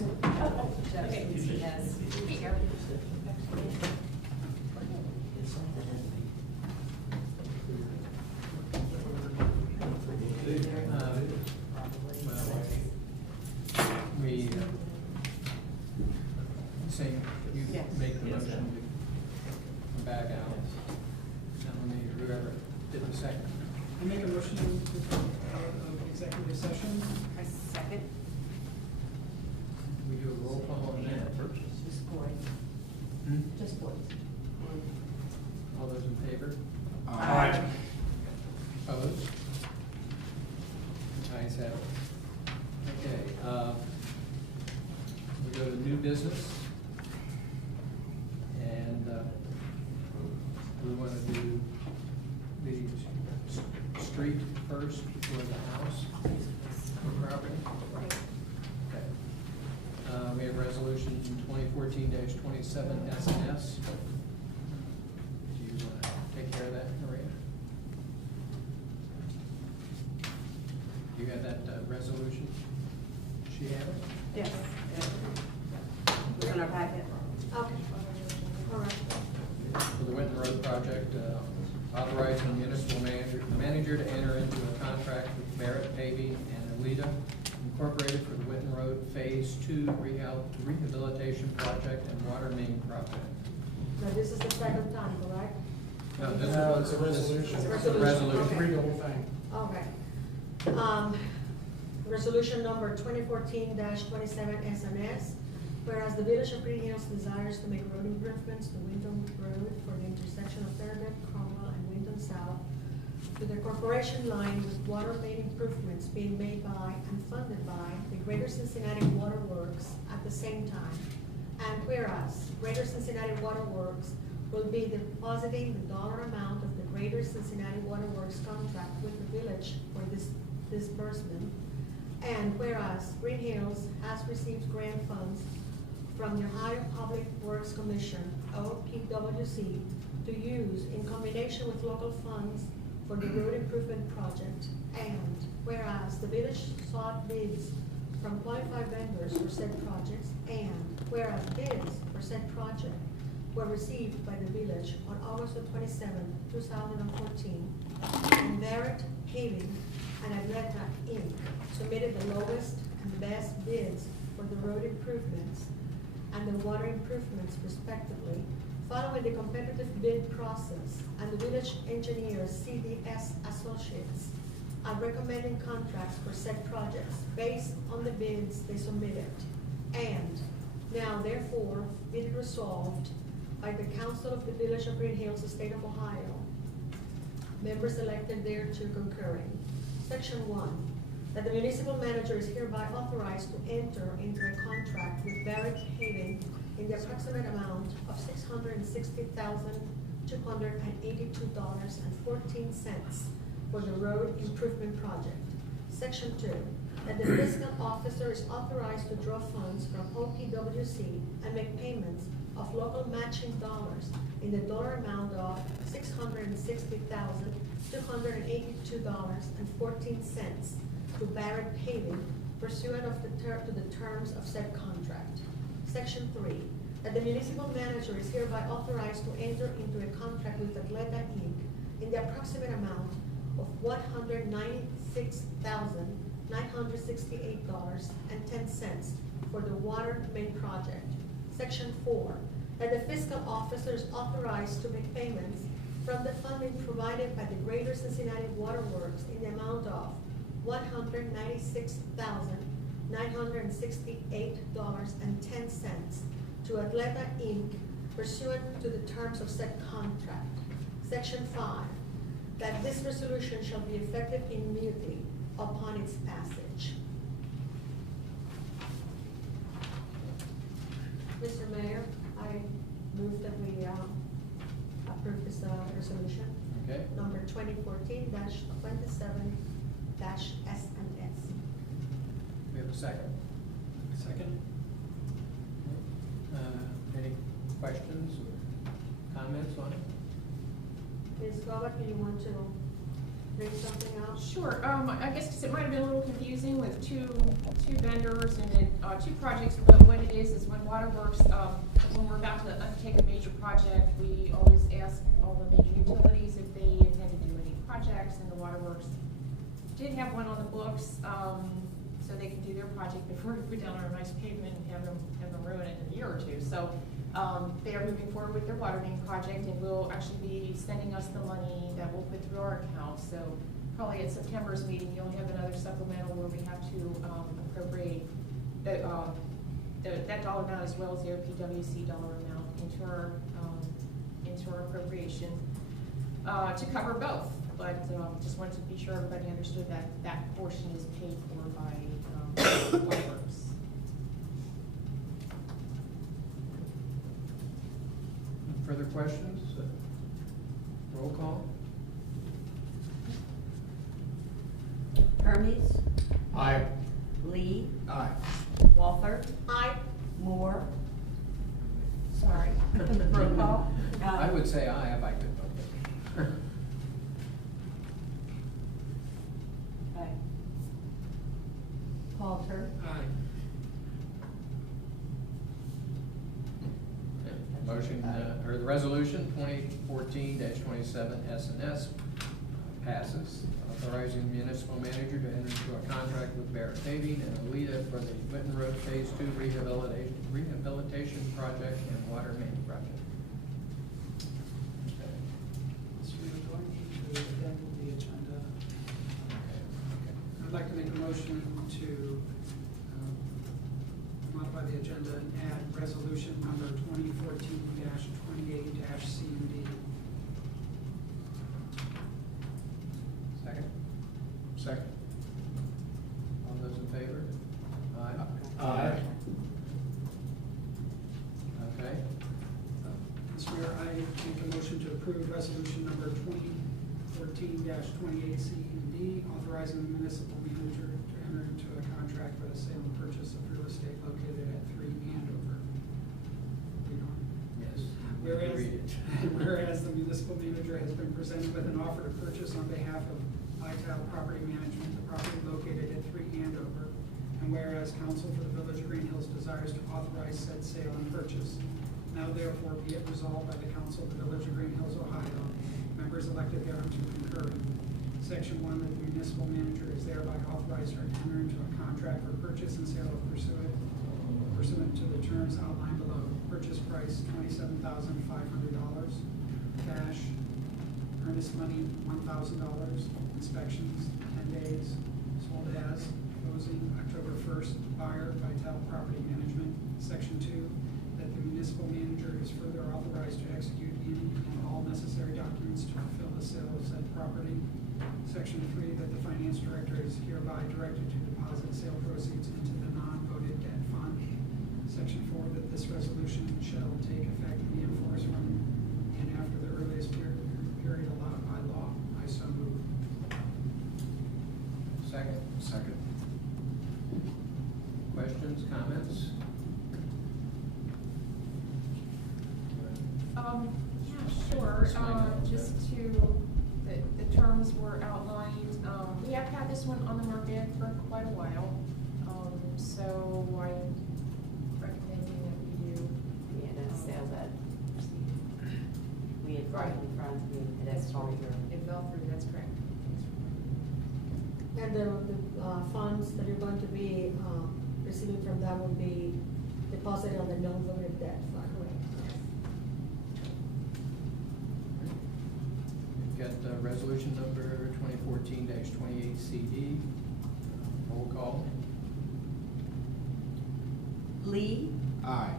Yes. Here. We say you Yes. make the motion to come back out. Nominate whoever did the second. I make a motion to of executive session. I second. We do a roll call on that first. Just Boyd. Hmm? Just Boyd. All those in favor? Aye. Opposed? Ayes have it. Okay, we go to new business. And, we want to do the street first before the house for property. Okay. We have resolution 2014-27 SNS. Do you want to take care of that, Maria? You have that resolution? She have it? Yes. It's in our packet. Okay, all right. For the Winton Road project, authorizing the municipal manager to enter into a contract with Barrett Paving and Alita Incorporated for the Winton Road Phase 2 rehabilitation project and water main project. Now, this is the second time, correct? No, this No, is it's a resolution. It's a It's a resolution. Okay. Read the whole thing. Okay. Resolution number 2014-27 SNS, whereas the Village of Greenhills desires to make road improvements to Winton Road for the intersection of Third, Cromwell, and Winton South, to the corporation line with water main improvements being made by and funded by the Greater Cincinnati Water Works at the same time. And whereas Greater Cincinnati Water Works will be depositing the dollar amount of the Greater Cincinnati Water Works contract with the village for this disbursement. And whereas Greenhills has received grant funds from the Ohio Public Works Commission, OPWC, to use in combination with local funds for the road improvement project. And whereas the village sought bids from qualified vendors for said projects, and whereas bids for said project were received by the village on August 27, 2014, and Barrett Paving and Atlanta Inc. submitted the lowest and best bids for the road improvements and the water improvements respectively, following the competitive bid process, and the village engineers CDS Associates are recommending contracts for said projects based on the bids they submitted. And now therefore be it resolved by the Council of the Village of Greenhills, the State of Ohio, members elected thereto concurring. Section 1, that the municipal manager is hereby authorized to enter into a contract with Barrett Paving in the approximate amount of $660,282.14 for the road improvement project. Section 2, that the fiscal officer is authorized to draw funds from OPWC and make payments of local matching dollars in the dollar amount of $660,282.14 to Barrett Paving pursuant of to the terms of said contract. Section 3, that the municipal manager is hereby authorized to enter into a contract with Atlanta Inc. in the approximate amount of $196,968.10 for the water main project. Section 4, that the fiscal officer is authorized to make payments from the funding provided by the Greater Cincinnati Water Works in the amount of $196,968.10 to Atlanta Inc. pursuant to the terms of said contract. Section 5, that this resolution shall be effective immediately upon its passage. Mr. Mayor, I move that we approve this resolution. Okay. Number 2014-27-SNS. We have a second. Second. Any questions or comments on it? Ms. Glover, do you want to bring something out? Sure, I guess 'cause it might have been a little confusing with two vendors and then, two projects, but what it is when Waterworks, when we're about to undertake a major project, we always ask all the major utilities if they intend to do any projects, and the Waterworks did have one on the books, so they can do their project before we put down our nice pavement and have them ruin it in a year or two. So, they are moving forward with their water main project, and will actually be sending us the money that we'll put through our account. So probably at September's meeting, you'll have another supplemental where we have to appropriate that dollar amount as well as the OPWC dollar amount into our appropriation to cover both. But just wanted to be sure everybody understood that that portion is paid for by Waterworks. Further questions? Roll call? Hermes, Aye. Lee, Aye. Walther, Aye. Moore. Sorry. Roll call. I would say aye if I could vote. Aye. Halter, Aye. Motion, or the resolution 2014-27 S&S passes, authorizing the municipal manager to enter into a contract with Barrett Paving and Alita for the Winton Road Phase 2 rehabilitation project and water main project. So we are going to add the agenda. I'd like to make a motion to modify the agenda and add resolution number 2014-28-CUD. Second? Second. All those in favor? Aye. Aye. Okay. Mr. Mayor, I make a motion to approve resolution number 2014-28-CUD, authorizing the municipal manager to enter into a contract for the sale and purchase of real estate located at 3 Andover. Yes. Whereas, Read it. whereas the municipal manager has been presented with an offer to purchase on behalf of ITAL Property Management, the property located at 3 Andover, and whereas council for the Village of Greenhills desires to authorize said sale and purchase, now therefore be it resolved by the council of the Village of Greenhills, Ohio, members elected thereunto concurring. Section 1, that the municipal manager is thereby authorized to enter into a contract for purchase and sale of pursuant to the terms outlined below. Purchase price $27,500, cash, earnest money $1,000, inspections 10 days, sold as, closing October 1st, buyer Vital Property Management. Section 2, that the municipal manager is further authorized to execute any and all necessary documents to fulfill the sale of said property. Section 3, that the finance director is hereby directed to deposit sale proceeds into the non-voted debt fund. Section 4, that this resolution shall take effect and be enforced from and after the earliest period allowed by law. I so move. Second? Second. Questions, comments? Yeah, sure. Just to, the terms were outlined. We have had this one on the market for quite a while. So I'm recommending that we do. we had a sale that we had brought in front, it has fallen through. It fell through, that's correct. And the funds that you're going to be receiving from that will be deposited on the non-voted debt fund. We've got resolution number 2014-28 CD. Roll call. Lee, Aye.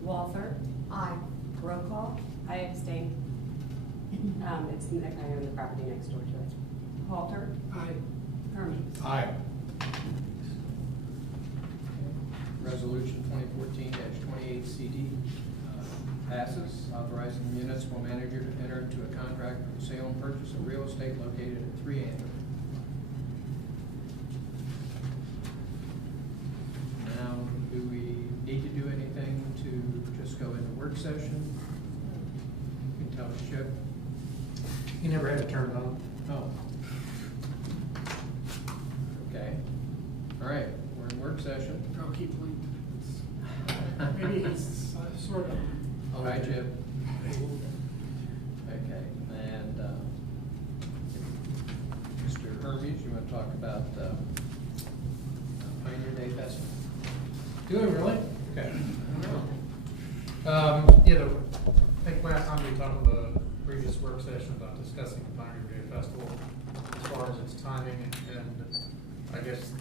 Walther, Aye. roll call. I abstain. I own the property next door to it. Halter, Aye. Hermes. Aye. Resolution 2014-28 CD passes, authorizing the municipal manager to enter into a contract for the sale and purchase of real estate located at 3 Andover. Now, do we need to do anything to just go into work session? You can tell us, Chip. You never had to turn it on. Oh. Okay. All right, we're in work session. I'll keep linked. Maybe it's sort of. All right, Chip. Okay, and Mr. Hermes, you want to talk about Pioneer Day Festival? Do it really? Okay. Yeah, I think last time we talked in the previous work session about discussing the Pioneer Day Festival as far as its timing and I guess.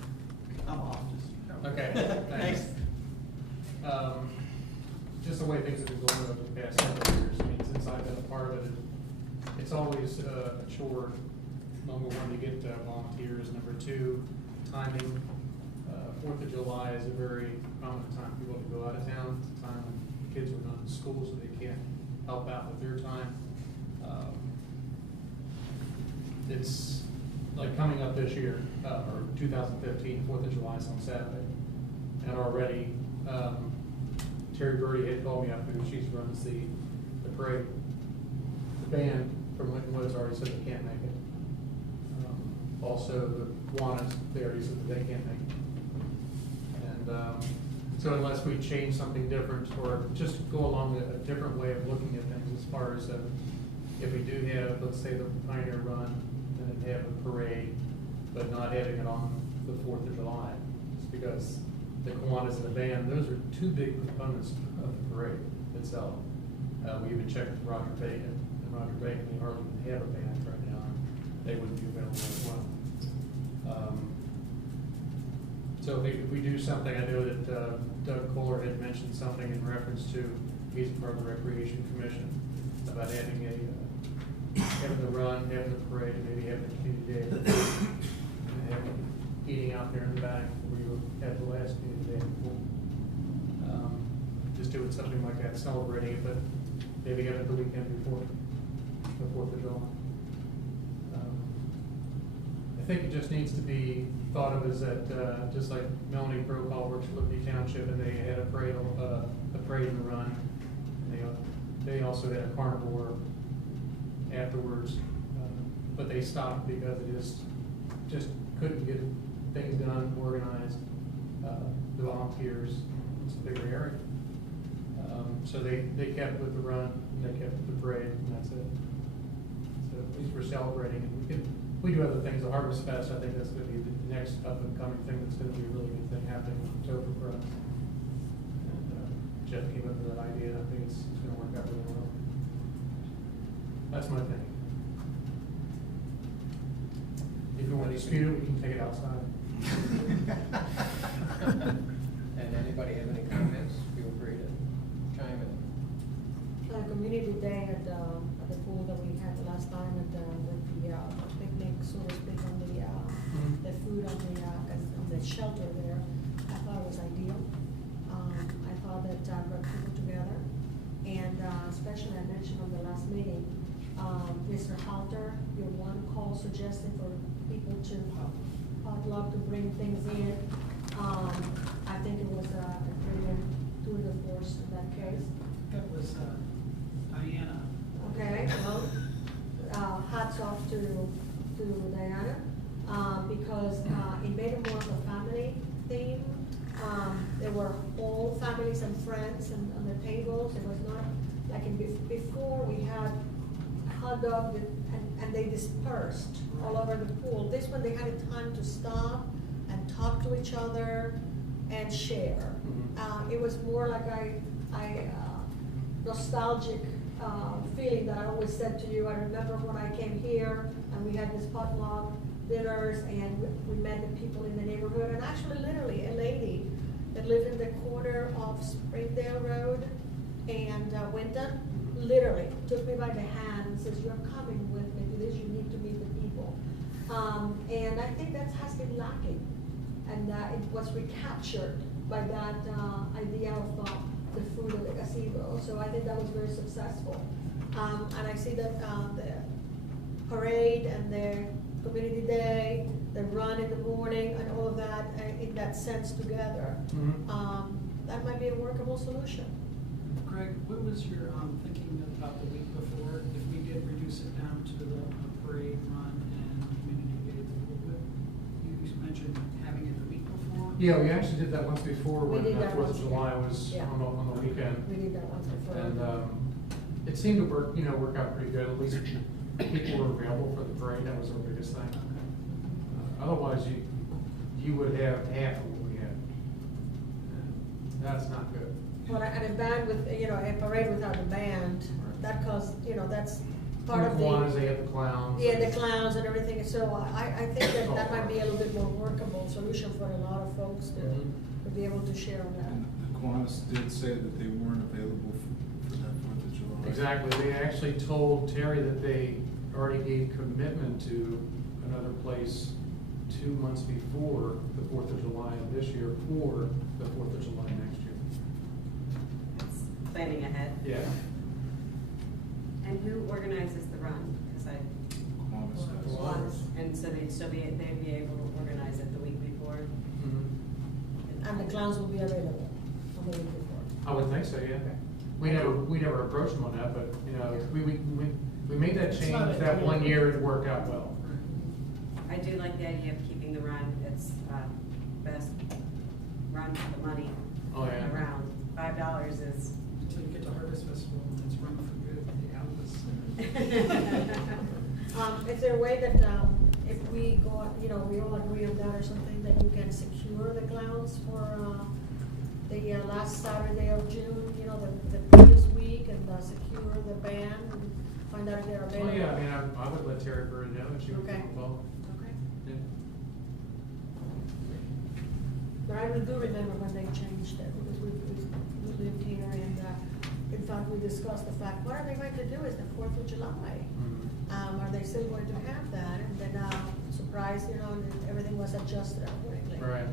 I'm off. Okay, thanks. Just the way things have been going over the past several years, I mean, since I've been a part of it, it's always a chore. Number one, to get volunteers. Number two, timing. 4th of July is a very common time for people to go out of town. It's a time when kids are not in school, so they can't help out with their time. It's like coming up this year, or 2015, 4th of July is on Saturday. And already, Terry Birdie had called me up because she runs the parade. The band from Lincoln Woods already said they can't make it. Also, the Kiwanis, they already said that they can't make it. And so unless we change something different or just go along a different way of looking at things as far as if we do have, let's say, the Pioneer Run and then have a parade, but not having it on the 4th of July, just because the Kiwanis and the band, those are two big components of the parade itself. We even checked with Roger Bacon, and Roger Bacon, they hardly even have a band right now, and they wouldn't be available as well. So if we do something, I know that Doug Kohler had mentioned something in reference to, he's part of the Recreation Commission, about having having the run, having the parade, and maybe having a community day, and having eating out there in the back where you had the last community day before. Just doing something like that, celebrating it, but maybe have it the weekend before the 4th of July. I think it just needs to be thought of as that, just like Melanie Procol works for Liberty Township, and they had a parade and a run. And they also had a carnivore afterwards, but they stopped because they just couldn't get things done, organized. The volunteers, it's a bigger area. So they kept with the run, and they kept with the parade, and that's it. So at least we're celebrating, and we do other things. The Harvest Fest, I think that's going to be the next up and coming thing that's going to be a really good thing happening in October for us. And Jeff came up with that idea, and I think it's going to work out really well. That's my thing. If you want to dispute it, we can take it outside. And anybody have any comments? Feel free to chime in. Community day at the pool that we had the last time with the picnic, so to speak, on the food on the shelter there. I thought it was ideal. I thought that brought people together, and especially I mentioned on the last meeting, Mr. Halter, your one call suggested for people to potluck to bring things in. I think it was a brilliant tour de force in that case. That was Diana. Okay, well, hats off to Diana, because it made it more of a family theme. There were all families and friends on the tables. It was not like before we had hot dog and they dispersed all over the pool. This one they had a time to stop and talk to each other and share. It was more like a nostalgic feeling that I always said to you. I remember when I came here and we had this potluck dinners and we met the people in the neighborhood, and actually literally a lady that lived in the corner of Springdale Road and Winton literally took me by the hand and says, "You're coming with me to this, you need to meet the people." And I think that has been lacking, and it was recaptured by that idea of the food at the gazebo. So I think that was very successful. And I see that the parade and the community day, the run in the morning, and all of that in that sense together. That might be a workable solution. Greg, what was your thinking about the week before? If we did reduce it down to the parade, run, and community day, what you mentioned having it the week before, Yeah, we actually did that once before We when did that Fourth once, of July was yeah. on the weekend. We did that once before. And, it seemed to work, work out pretty good, at least people were available for the parade, that was our biggest thing. Otherwise, you would have half of what we had. And that's not good. Well, and a band with, a parade without a band, that caused, that's part of The Kiwanis, the, they have the clowns. yeah, the clowns and everything, so I think that might be a little bit more workable solution for a lot of folks to be able to share on And that. the Kiwanis did say that they weren't available for that 4th of July. Exactly, they actually told Terry that they already gave commitment to another place 2 months before the 4th of July of this year for the 4th of July next year. It's planning ahead. Yeah. And who organizes the run? Because Kiwanis does. and so they'd be able to organize it the week before. Mhm. And the clowns will be available on the week before. I would think so, yeah. We never approached them on that, but, we made that It's change not a that deal. 1 year, it worked out well. I do like the idea of keeping the run. It's best run for the money Oh, yeah. around. $5 is. Until you get to Harvest Festival and it's run for good, the Atlas. Is there a way that, if we go, we all agree on that or something, that you can secure the clowns for, the last Saturday of June, the previous week, and secure the band, and find out if they're Oh, available? yeah, I mean, I would let Terry Bird know and she would Okay. come involved. Okay. Yeah. But I do remember when they changed it, because we lived here, and, in fact, we discussed the fact, what are they going to do, is the 4th of July? Mhm. Are they still going to have that? And then, surprised, and everything was adjusted accordingly. Right.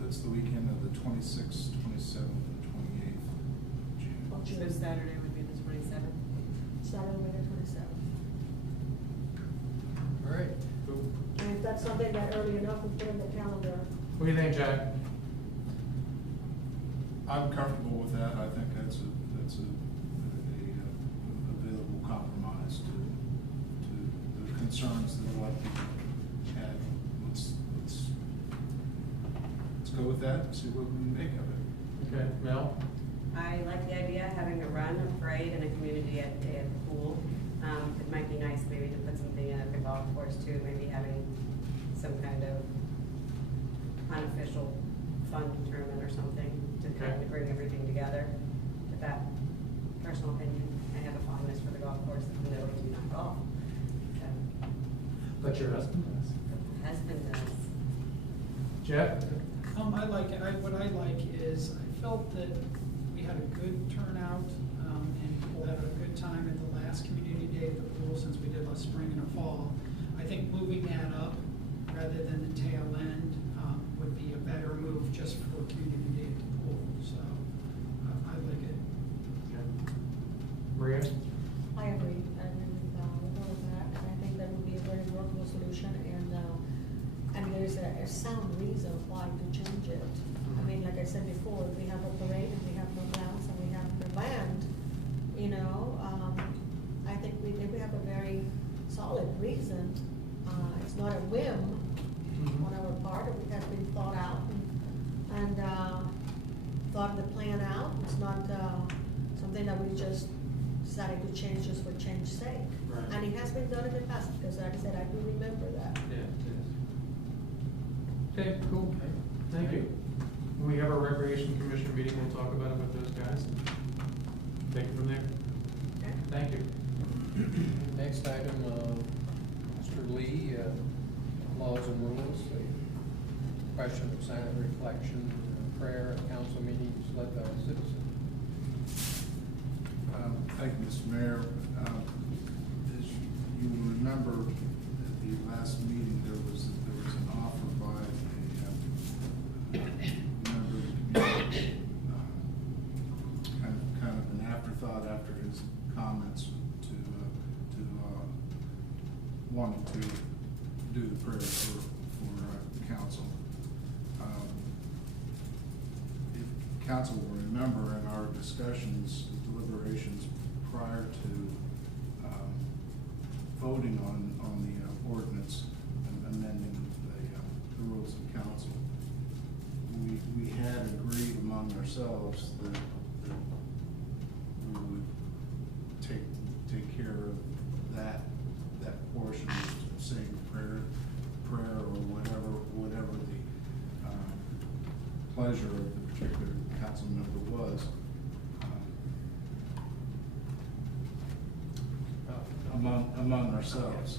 That's the weekend of the 26th, 27th, and 28th of June. Of So June. Saturday would be the 27th. Saturday, the 27th. All right. Cool. And if that's something that early enough, we put in the calendar. What do you think, Jack? I'm comfortable with that. I think that's a available compromise to the concerns that a lot of people had. Let's go with that and see what we make of it. Okay, Mel? I like the idea of having a run, a parade, and a community at the pool. It might be nice maybe to put something in at the golf course too, maybe having some kind of unofficial fun tournament or something to kind Okay. of bring everything together. With that personal opinion, I have a fondness for the golf course, even though we do not golf. So, But your husband does. husband does. Jeff? I like it. What I like is, I felt that we had a good turnout, and people had a good time at the last community day at the pool, since we did last spring and a fall. I think moving that up rather than the tail end, would be a better move just for community day at the pool, so, I like it. Okay. Maria? I agree with all of that, and I think that would be a very workable solution, and there's a sound reason why to change it. I mean, like I said before, we have a parade, and we have no clowns, and we have the band, I think we have a very solid reason. It's not a whim on our part, it has been thought out and thought the plan out. It's not something that we just decided to change just for change's sake. Right. And it has been done in the past, because like I said, I do remember that. Yeah, it is. Okay, cool. Thank you. When we have our Recreation Commission meeting, we'll talk about it with those guys. Take it from there. Okay? Thank you. Next item, Mr. Lee, laws and rules, the question of silent reflection, prayer at council meetings led by a citizen. Thank you, Mr. Mayor. As you will remember, at the last meeting, there was an offer by a member of the community, kind of an afterthought after his comments to wanting to do the prayer for the council. If council will remember, in our discussions, deliberations prior to voting on the ordinance and amending the rules of council, ourselves that we would take care of that portion of saying prayer or whatever the pleasure of the particular council member was. Among ourselves.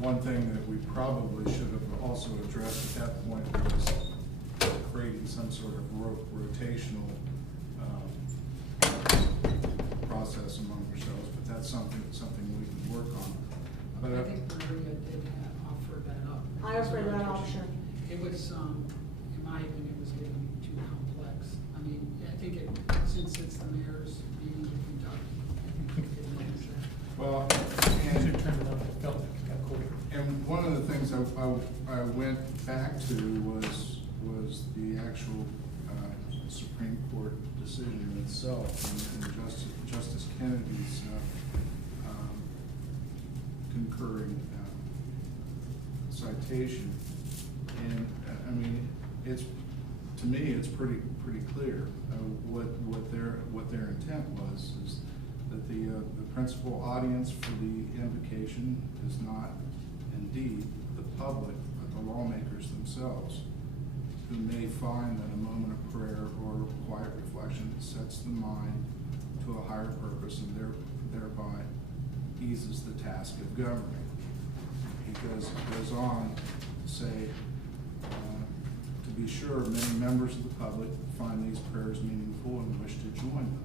One thing that we probably should have also addressed at that point was creating some sort of rotational process among ourselves, but that's something we can work on. But I think Maria did offer that up. I offered that option. It was, in my opinion, it was getting too complex. I mean, I think since it's the mayor's meeting to conduct, I think it makes that. Well, and one of the things I went back to was the actual Supreme Court decision itself and Justice Kennedy's concurring citation. And I mean, to me, it's pretty clear what their intent was, is that the principal audience for the invocation is not indeed the public, but the lawmakers themselves, who may find that a moment of prayer or quiet reflection sets the mind to a higher purpose and thereby eases the task of governing. Because it goes on to say, to be sure, many members of the public find these prayers meaningful and wish to join them.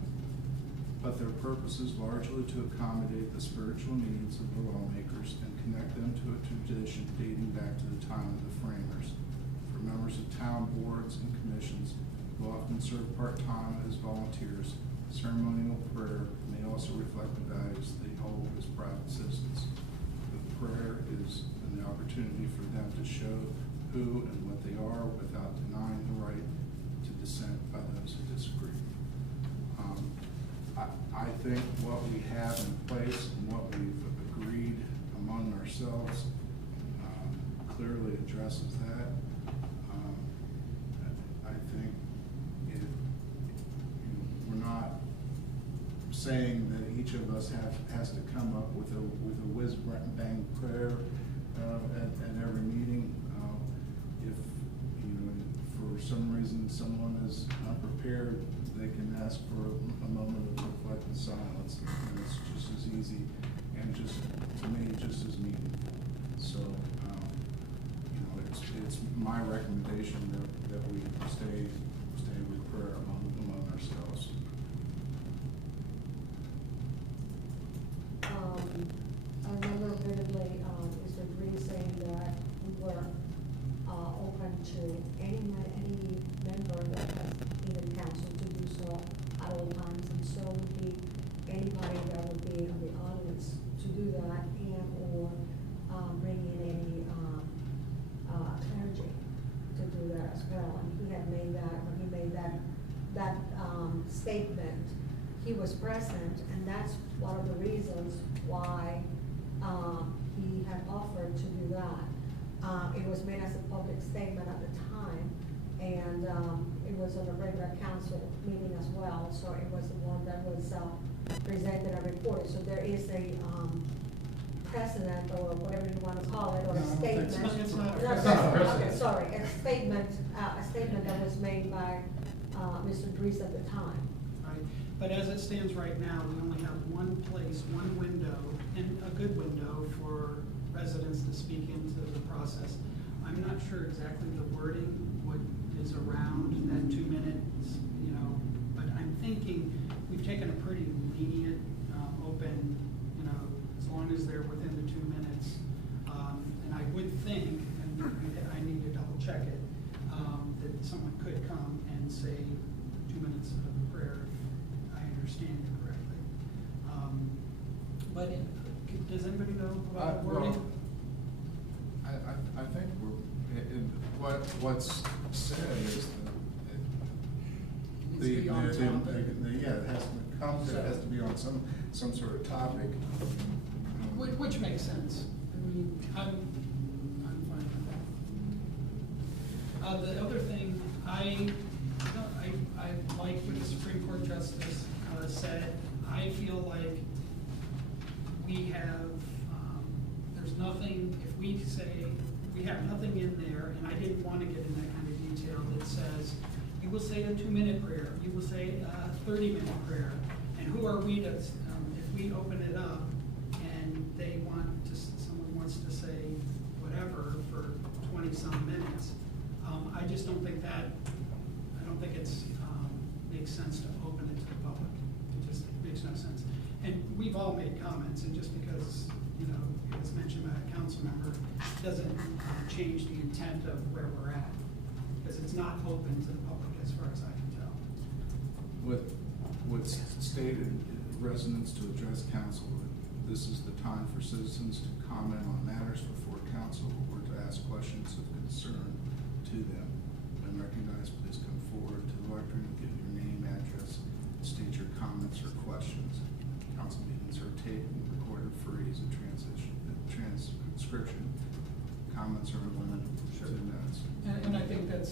But their purpose is largely to accommodate the spiritual needs of the lawmakers and connect them to a tradition dating back to the time of the framers. For members of town boards and commissions who often serve part-time as volunteers, ceremonial prayer may also reflect the values they hold as private citizens. The prayer is an opportunity for them to show who and what they are without denying the right to dissent by those who disagree. I think what we have in place and what we've agreed among ourselves clearly addresses that. I think we're not saying that each of us has to come up with a whiz-bang prayer at every meeting. If for some reason someone is unprepared, they can ask for a moment of reflective silence, and it's just as easy and just, to me, just as meaningful. So, it's my recommendation that we stay with prayer among ourselves. I remember vividly, Mr. Green saying that we were open to any member that has been in council to do so at all times, and so would be anybody that would be in the audience to do that, and or bring in any clergy to do that as well. And he had made that, when he made that statement, he was present, and that's one of the reasons why he had offered to do that. It was made as a public statement at the time, and it was on a regular council meeting as well, so it was the one that was presented and reported. So there is a precedent, or whatever you want to call it, or a statement. It's not a No, precedent. okay, sorry, a statement that was made by Mr. Dries at the time. Right, but as it stands right now, we only have one place, one window, and a good window for residents to speak into the process. I'm not sure exactly the wording, what is around that 2 minutes, but I'm thinking we've taken a pretty lenient, open, as long as they're within the 2 minutes. And I would think, and I need to double check it, that someone could come and say 2 minutes of prayer, if I understand it correctly. But does anybody know about wording? I think what's said is that It needs to be on topic. it has to be on some sort of topic. Which makes sense. I mean, I'm fine with that. The other thing I like what the Supreme Court Justice said. I feel like we have, there's nothing, if we say, we have nothing in there, and I didn't want to get in that kind of detail that says, you will say a 2-minute prayer, you will say a 30-minute prayer, and who are we to, if we open it up and they want to, someone wants to say whatever for 20-some minutes, I just don't think that, I don't think it's, makes sense to open it to the public. It just makes no sense. And we've all made comments, and just because, you know, it was mentioned by a council member, doesn't change the intent of where we're at. Because it's not open to the public as far as I can tell. What's stated, residents to address council, this is the time for citizens to comment on matters before council or to ask questions of concern to them. When recognized, please come forward to the lectern, give your name, address, state your comments or questions. Council meetings are taped and recorded for ease of transcription. Comments are limited to 2 minutes. And I think that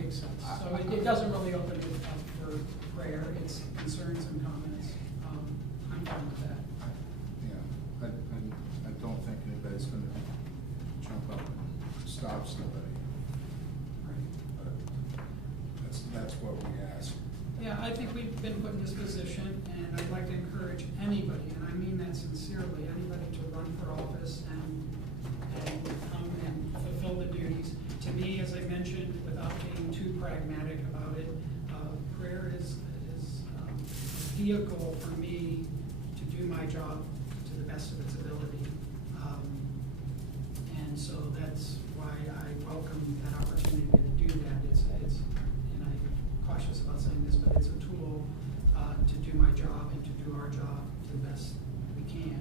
makes sense. So it doesn't really open it up for prayer, it's concerns and comments. I'm fine with that. Yeah, I don't think anybody's gonna jump up and stop somebody. Right. But that's what we ask. Yeah, I think we've been put in this position, and I'd like to encourage anybody, and I mean that sincerely, anybody to run for office and come and fulfill the duties. To me, as I mentioned, without being too pragmatic about it, prayer is a vehicle for me to do my job to the best of its ability. And so that's why I welcome that opportunity to do that. It's and I'm cautious about saying this, but it's a tool to do my job and to do our job to the best we can.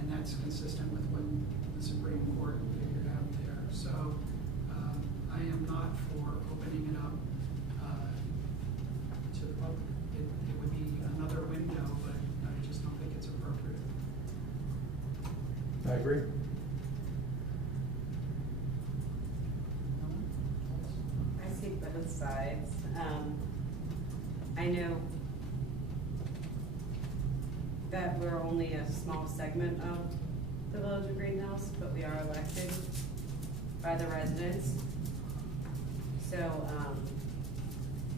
And that's consistent with what the Supreme Court figured out there. So I am not for opening it up to the public. It would be another window, but I just don't think it's appropriate. I agree. I see both sides. I know that we're only a small segment of the village of Greenhills, but we are elected by the residents. So,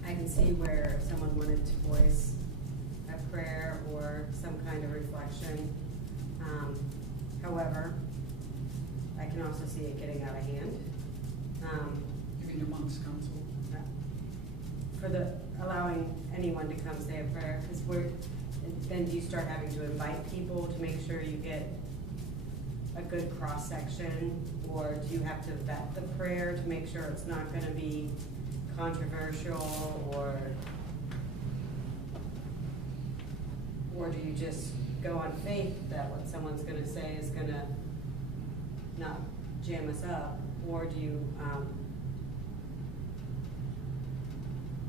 I can see where if someone wanted to voice a prayer or some kind of reflection. However, I can also see it getting out of hand. Even amongst council. For allowing anyone to come say a prayer, because then you start having to invite people to make sure you get a good cross-section, or do you have to vet the prayer to make sure it's not gonna be controversial, or do you just go on faith that what someone's gonna say is gonna not jam us up, or do you,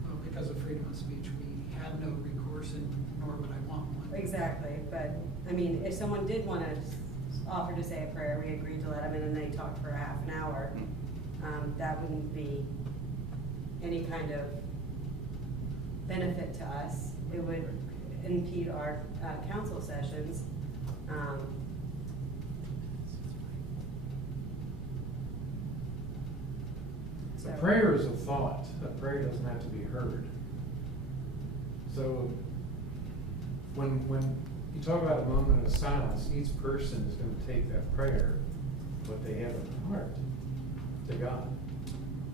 Well, because of freedom of speech, we have no recourse, and nor would I want one. exactly, but, I mean, if someone did wanna offer to say a prayer, we agreed to let them in and they talked for a half an hour, that wouldn't be any kind of benefit to us. It would impede our council sessions. A prayer is a thought. A prayer doesn't have to be heard. So when you talk about a moment of silence, each person is going to take that prayer, what they have in their heart, to God.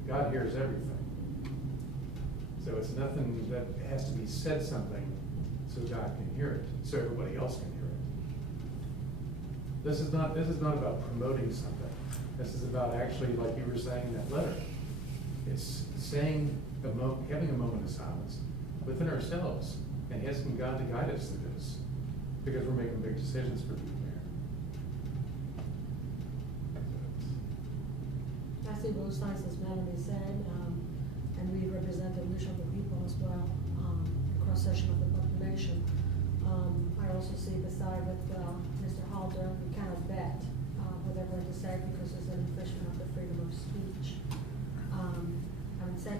God hears everything. So it's nothing that has to be said something so God can hear it, so everybody else can hear it. This is not about promoting something. This is about actually, like you were saying in that letter, it's saying, having a moment of silence within ourselves and asking God to guide us through this, because we're making big decisions for people here. I see both sides, as Melanie said, and we represent the wish of the people as well, cross-section of the population. I also see the side with Mr. Halder, we kind of bet what they're going to say because it's an infringement of the freedom of speech. Having said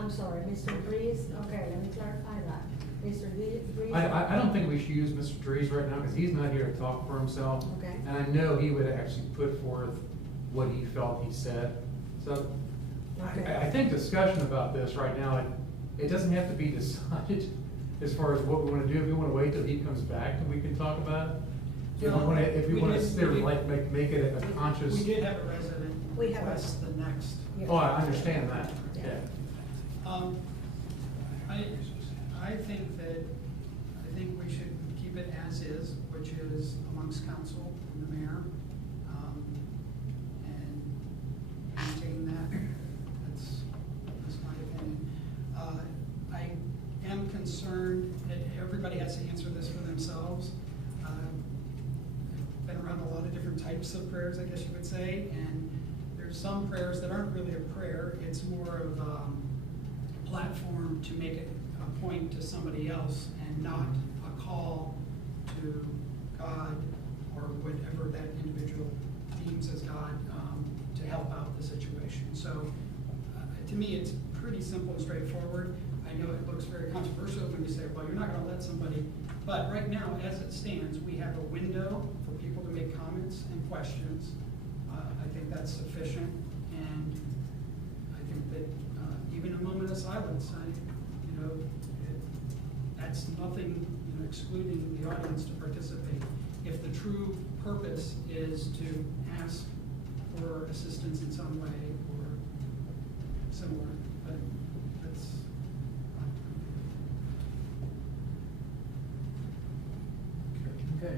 I'm sorry, Mr. Breeze, okay, let me clarify that. Mr. Breeze? I don't think we should use Mr. Dries right now, because he's not here to talk for himself. Okay. And I know he would actually put forth what he felt he said. So Okay. I think discussion about this right now, it doesn't have to be decided as far as what we want to do. If we want to wait till he comes back, and we can talk about it. If we want to still like make it a conscious. We did have a resident We have a- request the next. Oh, I understand that, Yeah. yeah. I think we should keep it as is, which is amongst council and the mayor, and maintain that. That's my opinion. I am concerned that everybody has to answer this for themselves. I've been around a lot of different types of prayers, I guess you would say, and there's some prayers that aren't really a prayer. It's more of a platform to make it a point to somebody else and not a call to God or whatever that individual deems as God to help out the situation. So to me, it's pretty simple and straightforward. I know it looks very controversial when you say, well, you're not going to let somebody, but right now, as it stands, we have a window for people to make comments and questions. I think that's sufficient, and I think that even a moment of silence, that's nothing, excluding the audience to participate. If the true purpose is to ask for assistance in some way or similar, but that's. Okay.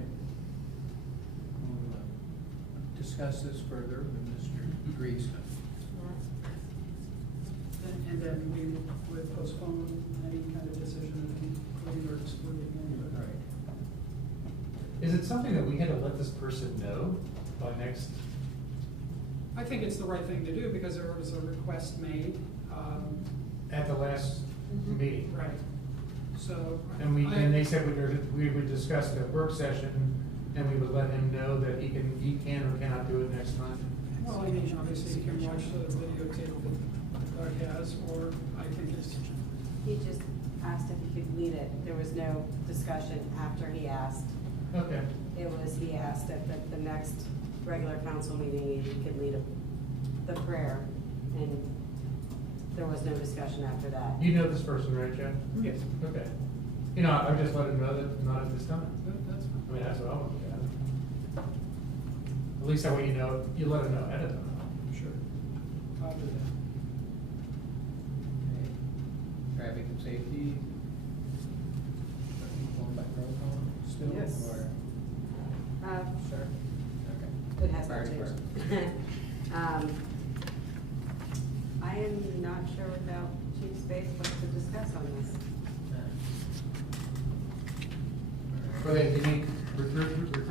We'll discuss this further with Mr. Dries. And then we would postpone any kind of decision, including or excluding any. Right. Is it something that we had to let this person know by next? I think it's the right thing to do because there was a request made. At the last meeting? Right. So. And they said we would discuss the work session, and we would let him know that he can or cannot do it next time. Well, I mean, obviously you can watch the videotape that Doug has, or I think it's. He just asked if he could lead it. There was no discussion after he asked. Okay. He asked at the next regular council meeting, he could lead the prayer, and there was no discussion after that. You know this person, right, Jeff? Yes. Okay. I just let him know that not at this time. That's fine. I mean, that's what I want to do. At least that way you let him know ahead of time. Sure. I'll do that. Okay. Traffic and safety. Going back roll call still? Yes. Or, sure. Okay. It has Fire not changed. department. I am not sure without Chief Space what to discuss on this. Or they need recruiters, I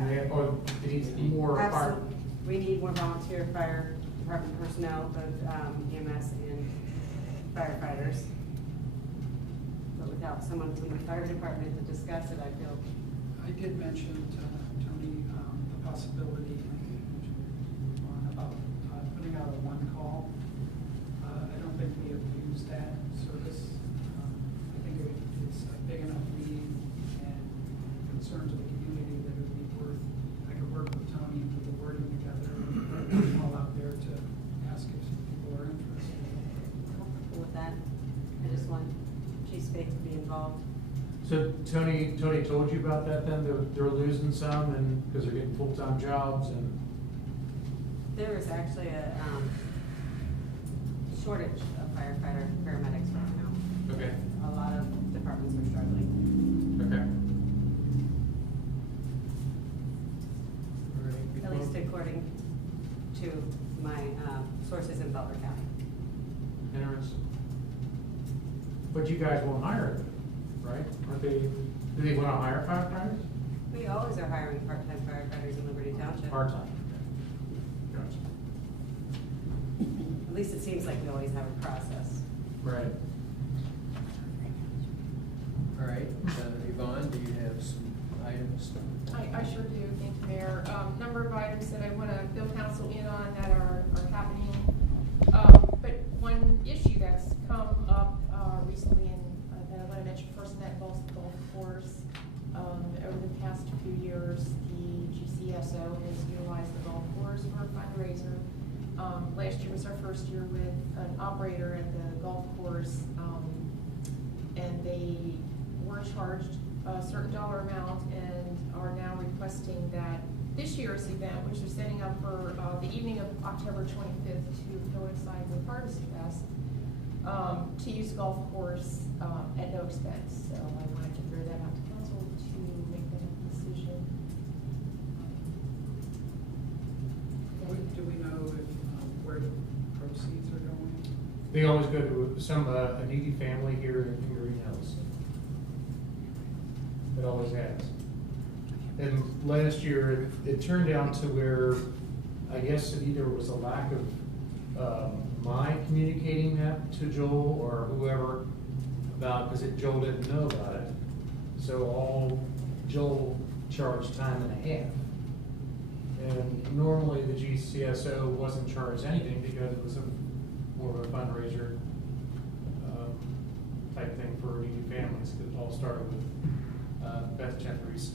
mean, or they need more fire. Absolutely. We need more volunteer fire department personnel, both EMS and firefighters. But without someone from the fire department to discuss it, I feel. I did mention to Tony the possibility about putting out a one call. I don't think we have used that service. I think it's a big enough need and concern to the community that it would be worth, I could work with Tony and put the wording together and call out there to ask if people are interested. Comfortable with that. I just want Chief Space to be involved. So Tony told you about that then? They're losing some and, because they're getting full-time jobs and? There is actually a shortage of firefighter paramedics right now. Okay. A lot of departments are struggling, Okay. All right, at least according to my sources in Butler County. Interesting. But you guys won't hire them, right? Do they want to hire firefighters? We always are hiring part-time firefighters in Liberty Township. Part-time. Gotcha. At least it seems like we always have a process. Right. All right, Yvonne, do you have some items? I sure do, thank you, Mayor. Number of items that I want to fill council in on that are happening. But one issue that's come GCSO has utilized the golf course for a fundraiser. Last year was our first year with an operator at the golf course, and they were charged a certain dollar amount and are now requesting that this year's event, which they're setting up for the evening of October 25th to coincide with Harvest Fest, to use the golf course at no expense. So I wanted to throw that out to council to make that decision. Do we know if, where the proceeds are going? They always go to some, a needy family here in Greenhills. It always has. And last year, it turned out to where, I guess it either was a lack of my communicating that to Joel or whoever about, because Joel didn't know about it. So all Joel charged time and a half. And normally the GCSO wasn't charged anything because it was more of a fundraiser type thing for needy families. It all started with Beth Gentry's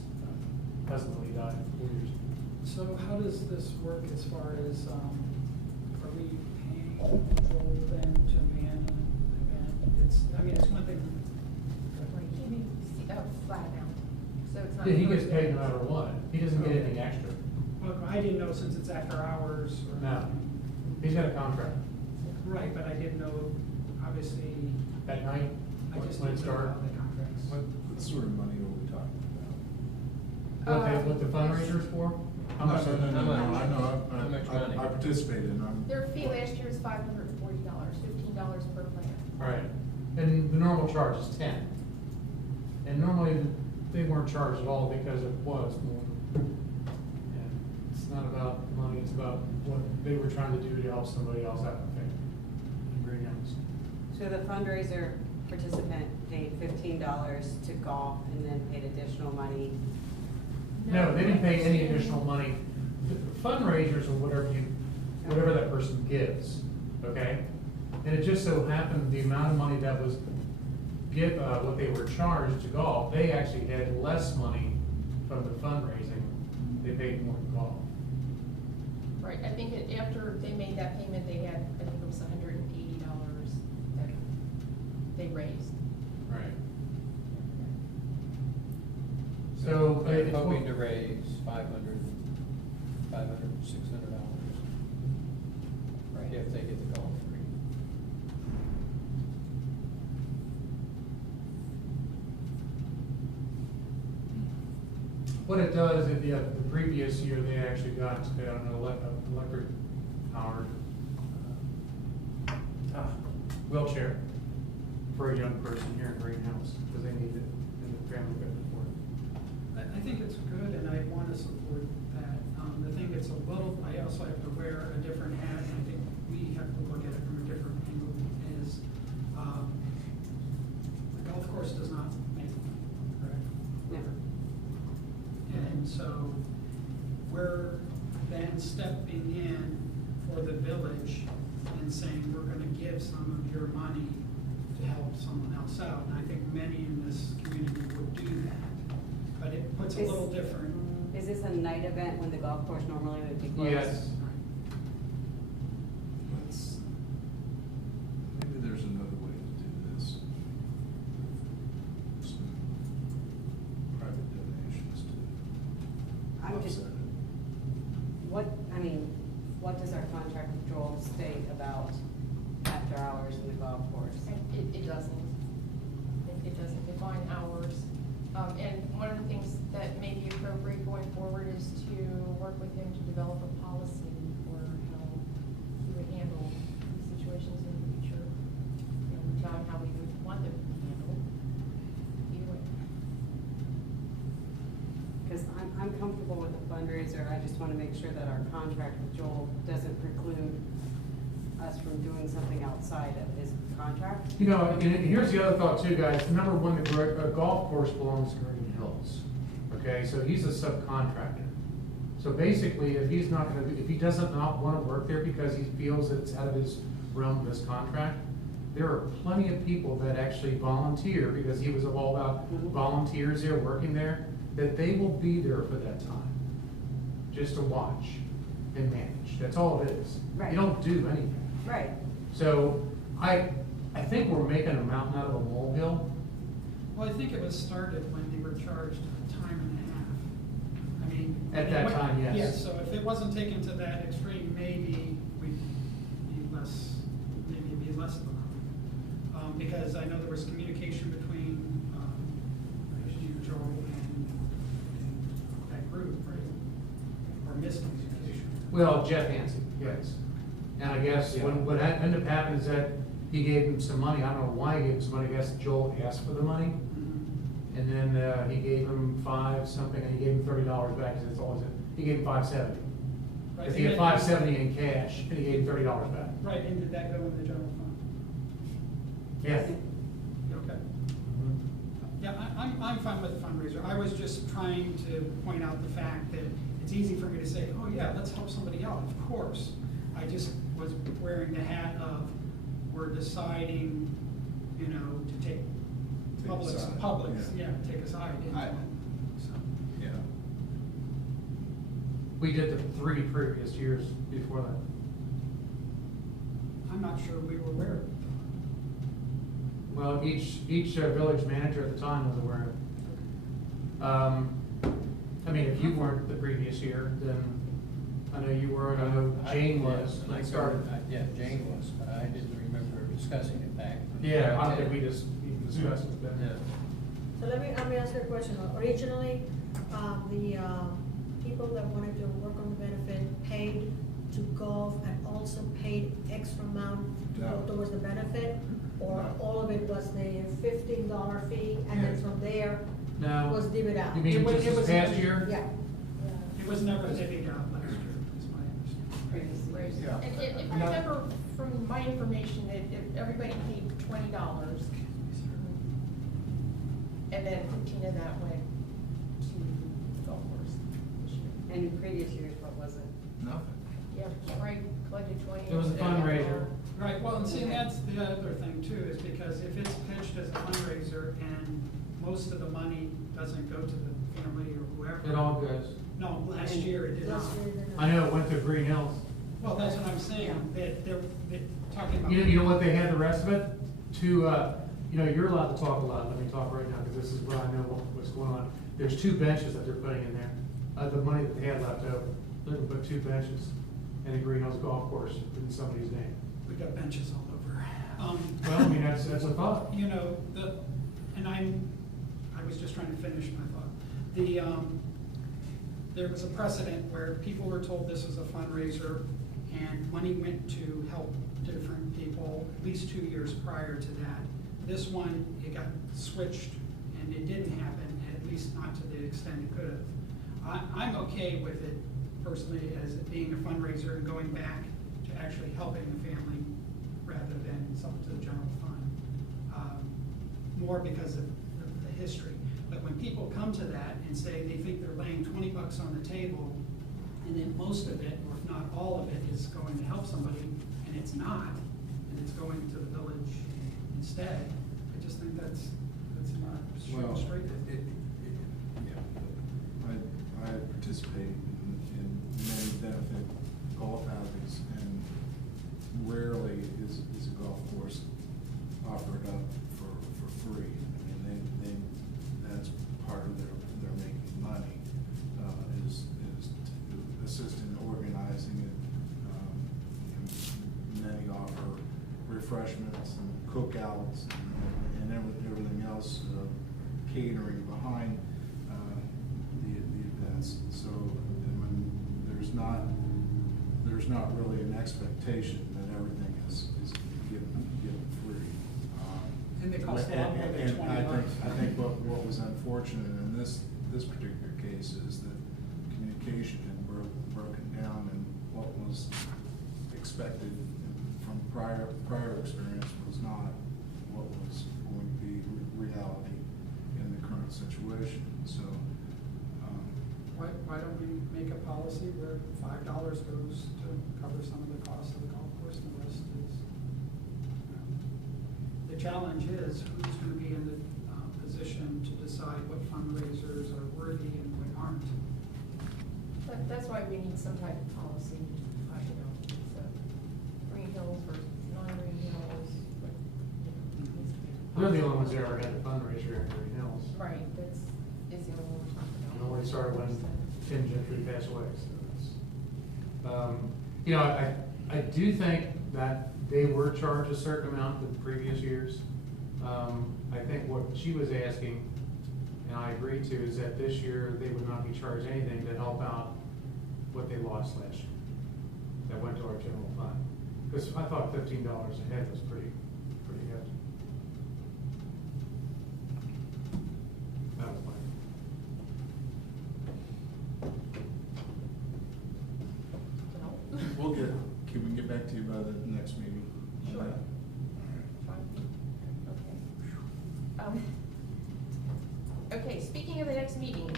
cousin Lee died 4 years ago. So how does this work as far as, are we paying Joel then to man an event? It's one thing. Flat amount, so it's not. Yeah, he gets paid no matter what. He doesn't get anything extra. Well, I didn't know since it's after hours or. No. He's got a contract. Right, but I didn't know, obviously, At night, I just when it didn't know started. about the contracts. What sort of money are we talking about? What the fundraiser's for? How much? No, I know, How much money? I participated and I'm. Their fee last year was $540, $15 per plan. All right, and the normal charge is 10. And normally, they weren't charged at all because it was more. And it's not about money, it's about what they were trying to do to help somebody else out in Greenhills. So the fundraiser participant paid $15 to golf and then paid additional money. No, they didn't pay any additional money. The fundraisers or whatever that person gives, okay? And it just so happened the amount of money that was what they were charged to golf, they actually had less money from the fundraising. They paid more to golf. Right, I think after they made that payment, they had, I think it was $180 that they raised. Right. So They're it's hoping to raise $600. Right, if they get the golf free. what it does, the previous year, they actually got an electric powered wheelchair for a young person here in Greenhouse, because they need it in the family bed before. I think it's good, and I want to support that. The thing that's a little, I also have to wear a different hat, and I think we have to look at it from a different angle, is the golf course does not make money, correct? Never. And so we're then stepping in for the village and saying, we're gonna give some of your money to help someone else out. And I think many in this community would do that, but it puts a little different. Is this a night event when the golf course normally would be closed? Yes. Let's, maybe there's another way to do this. Some private donations to I'm just, offset it. what does our contract with Joel state about after hours in the golf course? It doesn't. It doesn't define hours. And one of the things that may be appropriate going forward is to work with him to develop a policy for how he would handle these situations in the future. And we tell him how we would want them handled. Either way. Because I'm comfortable with the fundraiser, I just want to make sure that our contract with Joel doesn't preclude us from doing something outside of his contract. You know, and here's the other thought too, guys. Number one, the golf course belongs to Greenhills. Okay, so he's a subcontractor. So basically, if he's not gonna, if he doesn't not want to work there because he feels that it's out of his realm of this contract, there are plenty of people that actually volunteer, because he was all about volunteers there working there, that they will be there for that time. just to watch and manage. That's all it is. Right. You don't do anything. Right. So I think we're making a mountain out of a molehill. Well, I think it was started when they were charged time and a half. I mean. At that time, yes. Yes, so if it wasn't taken to that extreme, maybe we'd be less, maybe it'd be less of a problem. Because I know there was communication between, you, Joel, and that group, right? Or miscommunication. Well, Jeff Hansen, yes. And I guess what ended up happening is that he gave him some money. I don't know why he gave him some money. I guess Joel asked for the money. Mhm. And then he gave him $5 something, and he gave him $30 back, because it's always, he gave him $5.70. Right, If he had $5.70 in cash, and he gave him $30 back. Right, and did that go in the general fund? Yes. Okay. Yeah, I'm fine with the fundraiser. I was just trying to point out the fact that it's easy for me to say, oh yeah, let's help somebody out, of course. I just was wearing the hat of, we're deciding, you know, to take Take a publics, side, yeah, take a side in I- it. So, Yeah. We did the 3 previous years before that. I'm not sure we were aware of it. Well, each village manager at the time was aware of it. I mean, if you weren't the previous year, then I know you were, I know Jane was, I when it started. Yeah, Jane was, but I didn't remember discussing it back. Yeah, I don't think we just even discussed it then. Yeah. So let me ask you a question. Originally, the people that wanted to work on the benefit paid to golf and also paid extra amount to go No. towards the benefit? Or No. all of it was the $15 fee, and then Yeah. from there No. was divvied out? You mean It was- just it this was- past year? Yeah. It was never divvied out last year, is my understanding. Right. Yeah. And if I remember from my information, that everybody paid $20. And then 15 of that went to the golf course this year. And in previous years, what was it? Nothing. Yeah, right, collected 20. It was a fundraiser. Right, well, and see, Okay. that's the other thing too, is because if it's pitched as a fundraiser and most of the money doesn't go to the family or whoever. It all goes. No, last year it did not. Last year it did not. I know it went to Greenhills. Well, that's what I'm saying, that they're talking about. You know what they had the rest of it? You know, you're allowed to talk a lot, let me talk right now, because this is what I know what's going on. There's 2 benches that they're putting in there, the money that they had left over. They're gonna put 2 benches in the Greenhills golf course in somebody's name. We got benches all over. Well, I mean, that's a thought. You know, I was just trying to finish my thought. There was a precedent where people were told this was a fundraiser and money went to help different people at least 2 years prior to that. This one, it got switched and it didn't happen, at least not to the extent it could have. I'm okay with it personally as it being a fundraiser and going back to actually helping the family rather than something to the general fund. More because of the history. But when people come to that and say they think they're laying $20 on the table, and then most of it, or if not all of it, is going to help somebody, and it's not, and it's going to the village instead, I just think that's not Well, straight. I participate in many benefit golf outings, and rarely is a golf course offered up for free. I mean, they that's part of their making money, is to assist in organizing it. Many offer refreshments and cookouts and everything else, catering behind the events. So there's not really an expectation that everything is given free. And they cost a lot more than And $20. I think what was unfortunate in this particular case is that communication had broken down, and what was expected from prior experience was not what was going to be reality in the current situation. So, Why don't we make a policy where $5 goes to cover some of the costs of the golf course and the rest is, the challenge is who's gonna be in the position to decide what fundraisers are worthy and what aren't. But That's why we need some type of policy, you know, so Greenhills versus non-Greenhills, but, you know, needs to be. They're the only ones that ever had a fundraiser in Greenhills. Right, is the only one we're talking about. And only started when Tim Gentry passed away, so it's, you know, I do think that they were charged a certain amount in previous years. I think what she was asking, and I agreed to, is that this year they would not be charged anything to help out what they lost last year. That went to our general fund. Because I thought $15 a head was pretty good. That was mine. No? We'll get, can we get back to you by the next meeting? Sure. All right. Okay, speaking of the next meeting,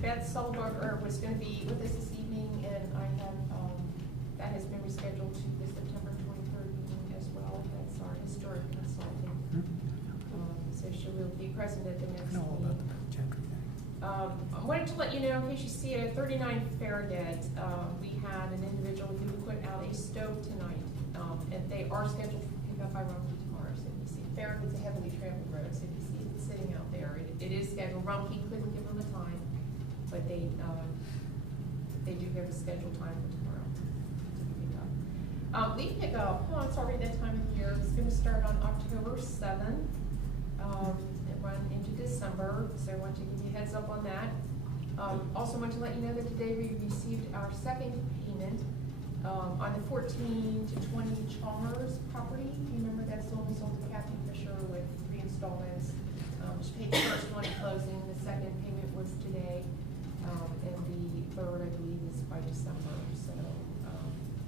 Beth Sullivan was gonna be with us this evening, and I have, that has been rescheduled to the September 23rd meeting as well. That's our historic consulting. So she will be present at the next meeting. I wanted to let you know, in case you see it, at 39 Farragut, we had an individual who put out a stove tonight, and they are scheduled for pickup by Rumpke tomorrow. So if you see, Farragut's a heavily traveled road, so if you see it sitting out there, it is scheduled. Rumpke couldn't give them a time, but they do have a scheduled time for tomorrow to pick up. Leaf pickup, oh, it's already that time of year. It's going to start on October 7th. And run into December, so I want to give you a heads up on that. Also want to let you know that today we received our second payment on the 14 to 20 Chalmers property. You remember that's the one we sold to Kathy Fisher with 3 installments. She paid the first one at closing, the second payment was today, and the third, I believe, is by December, so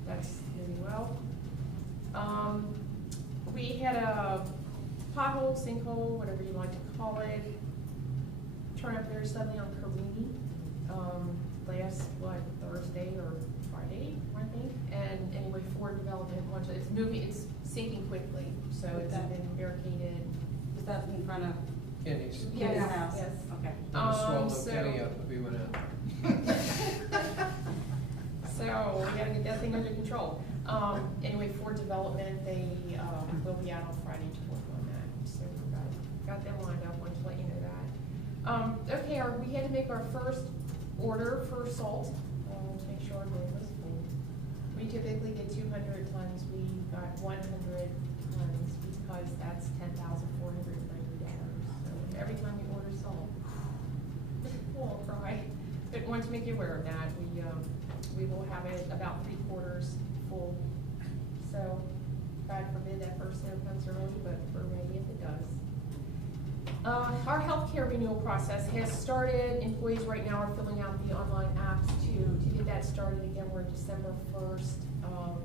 that's really well. We had a pothole, sinkhole, whatever you like to call it, turn up very suddenly on Carini, last, Thursday or Friday, I think. And anyway, Ford Development, it's moving, it's sinking quickly, so it's been barricaded. Is that in front of Kenny's. Kenny's Yes, house? yes. Okay. Swallowed so- Kenny up, we went out. So we gotta get that thing under control. Anyway, Ford Development, they will be out on Friday to work on that. So we got them lined up, wanted to let you know that. Okay, we had to make our first order for salt to make sure our bin was full. We typically get 200 tons. We got 100 tons because that's $10,490. So every time you order salt, we'll cry. But wanted to make you aware of that. We will have it about 3/4 full. So, God forbid that first snow comes early, but we're ready if it does. Our healthcare renewal process has started. Employees right now are filling out the online apps to get that started. Again, we're December 1st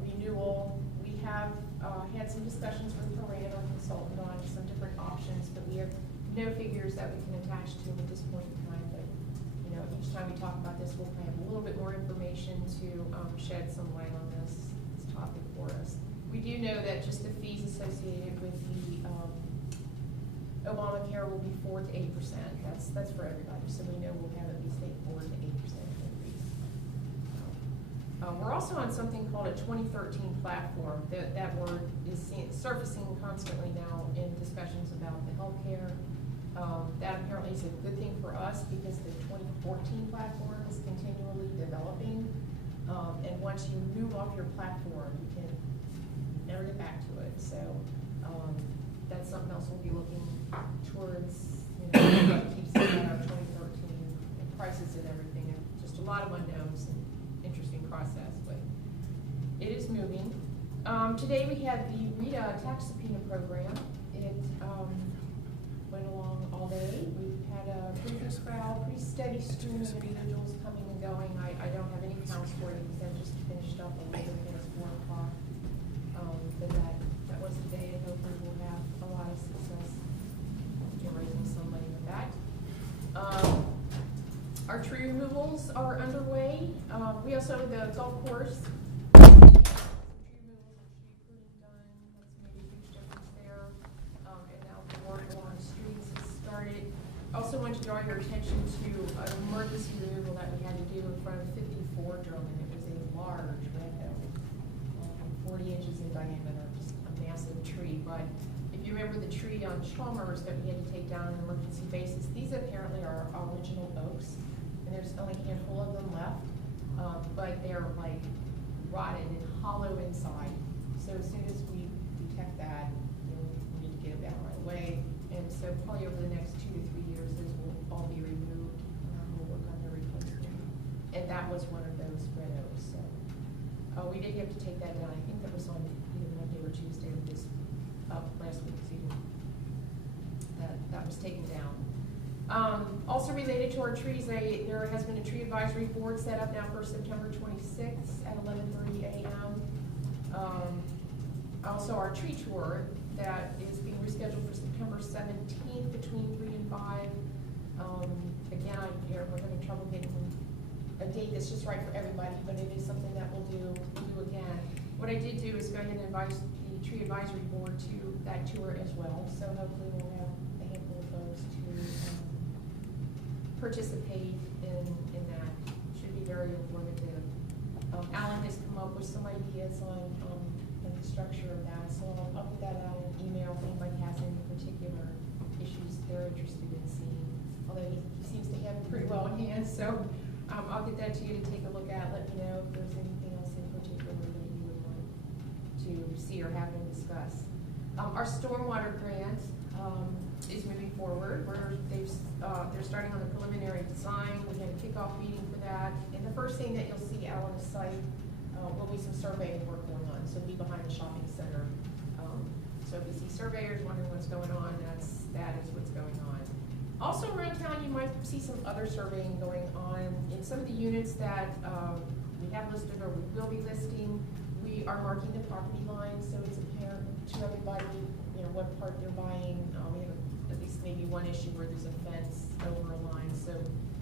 renewal. We have had some discussions with Moran, our consultant, on some different options, but we have no figures that we can attach to at this point in time. But you know, each time we talk about this, we'll have a little bit more information to shed some light on this topic for us. We do know that just the fees associated with the Obamacare will be 4 to 8%. That's for everybody, so we know we'll have at least a 4 to 8% increase. We're also on something called a 2013 platform. That word is surfacing constantly now in discussions about the healthcare. That apparently is a good thing for us because the 2014 platform is continually developing. And once you move off your platform, you can never get back to it. So that's something else we'll be looking towards, what keeps us at our 2013 and prices and everything. And just a lot of unknowns and interesting process, but it is moving. Today we had the RITA tax subpoena program. It went along all day. We've had a pretty good crowd, pretty steady stream of individuals coming and going. I don't have any counts for you because I just finished up a little bit past 4 o'clock. But that was the day, and hopefully we'll have a lot of success in raising some money with that. Our tree removals are underway. We also, the golf course, tree removals and tree pruning done. That's made a huge difference there. And now the work along the streets has started. Also want to draw your attention to an emergency removal that we had to do in front of 54 Drummond. It was a large red oak, 40 inches in diameter, just a massive tree. But if you remember the tree on Chalmers that we had to take down on an emergency basis, these apparently are original oaks, and there's only a handful of them left. But they're like rotted and hollow inside. So as soon as we detect that, we need to get them down right away. And so probably over the next 2 to 3 years, those will all be removed. We'll work on their replacement. And that was one of those red oaks. So we did have to take that down. I think that was on either Monday or Tuesday of this last week. That was taken down. Also related to our trees, there has been a tree advisory board set up now for September 26th at 11:30 a.m. Also our tree tour that is being rescheduled for September 17th between 3 and 5. Again, we're having trouble getting a date that's just right for everybody, but it is something that we'll do again. What I did do is go ahead and invite the tree advisory board to that tour as well, so hopefully we'll have a handful of folks to participate in that. Should be very informative. Alan has come up with some ideas on the structure of that, so I'll put that out in an email if anybody has any particular issues they're interested in seeing. Although he seems to have it pretty well in hand, so I'll get that to you to take a look at. Let me know if there's anything else in particular that you would want to see or have him discuss. Our stormwater grant is moving forward. They're starting on the preliminary design. We had a kickoff meeting for that. And the first thing that you'll see out on the site will be some surveying work going on. So it'll be behind the shopping center. So if you see surveyors wondering what's going on, that is what's going on. Also around town, you might see some other surveying going on. In some of the units that we have listed or we will be listing, we are marking the property line so it's apparent to everybody, what part they're buying. We have at least maybe one issue where there's a fence over a line. So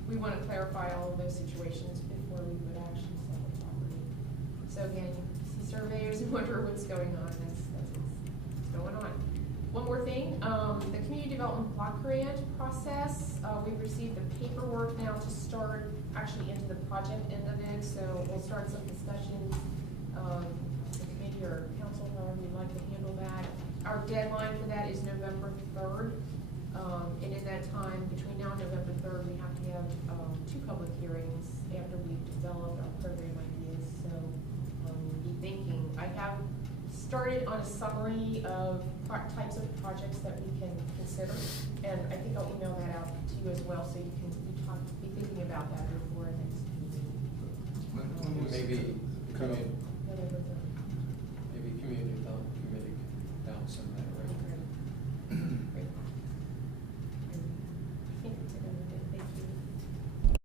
we want to clarify all of those situations before we would actually sell the property. So again, you see surveyors and wonder what's going on. That's what's going on. One more thing, the community development block grant process, we've received the paperwork now to start actually into the project end of it, so we'll start some discussions, the committee or council, however you'd like to handle that. Our deadline for that is November 3rd, and in that time, between now and November 3rd, we have to have 2 public hearings after we've developed our program ideas, so we'll be thinking. I have started on a summary of types of projects that we can consider, and I think I'll email that out to you as well, so you can be thinking about that before our next meeting. Maybe, November 3rd.